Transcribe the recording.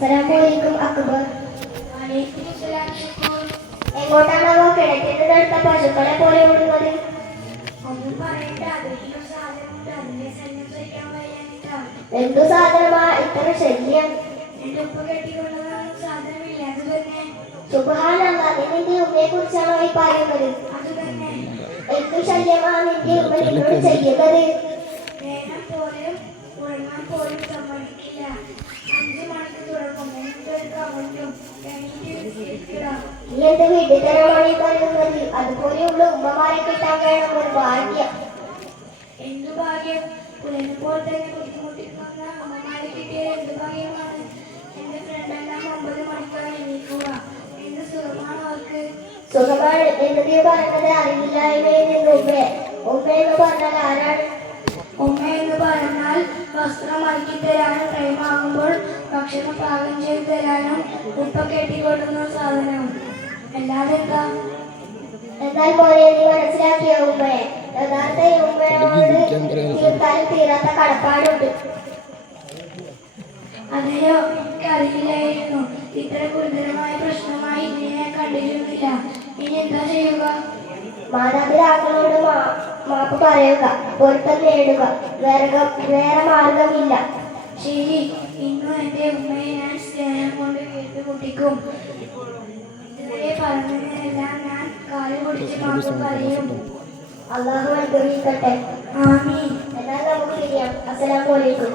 അസ്സലാമലൈക്കും അക്ബർ. എങ്ങോട്ടാണാവോ കിടക്കിന്റെ അടുത്ത പശുക്കളെ പോലെ ഓടുന്നത്? എന്തു സാധനമാ ഇത്ര ശല്യം? സുബ്ഹാനല്ലാഹ്, നിന്റെ ഉമ്മയെ കുറിച്ചാണോ ഈ പറയുന്നത്? എന്തു ശല്യമാ നിന്റെ ഉമ്മ നിന്നോട് ചെയ്യുന്നത്? നീ എന്ത് വിഡിത്തരമാണ് ഈ പറയുന്നത്? അതുപോലെയുള്ള ഉമ്മമാരെ കിട്ടാൻ വേണം ഒരു ഭാഗ്യം. എന്തു ഭാഗ്യം? പുലരുമ്പോൾ തന്നെ ബുദ്ധിമുട്ടിക്കുന്ന അമ്മമാരെ കിട്ടിയ എന്ത് ഭാഗ്യമാണ്. എന്റെ ഫ്രണ്ടെല്ലാം 9 മണിക്കാണ് എണീക്കുക. എന്ത് സുഖമാണ് അവർക്ക്. സുഖമാണ് എന്ന് നീ പറഞ്ഞത് അറിവില്ലായ്മയിൽ നിന്ന് ഉമ്മ എന്ന് പറഞ്ഞാൽ ആരാണ്? ഉമ്മ എന്ന് പറഞ്ഞാൽ വസ്ത്രം അലക്കി തരാനും ടൈം ആകുമ്പോൾ ഭക്ഷണം പാകം ചെയ്തു തരാനും ഉപ്പ കെട്ടിക്കൊടുന്ന സാധനം. അല്ലാതെ എന്താ? എന്നാൽ പോലെ നീ മനസ്സിലാക്കിയ ഉമ്മയെ യഥാർത്ഥ ഉമ്മയോട് തീർത്താലും തീരാത്ത കടപ്പാടുണ്ട്. അതെയോ, എനിക്കറിയില്ലായിരുന്നു. ഇത്ര ഗുരുതരമായ പ്രശ്നമായി ഇതിനെ ഞാൻ കണ്ടിരുന്നില്ല. ഇനി എന്താ ചെയ്യുക? മാതാപിതാക്കളോട് മാപ്പ് പറയുക, പൊരുത്തം നേടുക. വേറെ മാർഗമില്ല. ശരി, ഇന്നും എൻ്റെ ഉമ്മയെ ഞാൻ സ്നേഹം കൊണ്ട് വീട്ടുമുട്ടിക്കും. ഇതുവരെ പറഞ്ഞതിനെല്ലാം ഞാൻ കാല് പിടിച്ച് മാപ്പ് പറയും. അല്ലാഹു അനുഗ്രഹിക്കട്ടെ. ആമീൻ. എന്നാൽ നമുക്ക് പിരിയാം. അസ്സലാമു അലൈക്കും.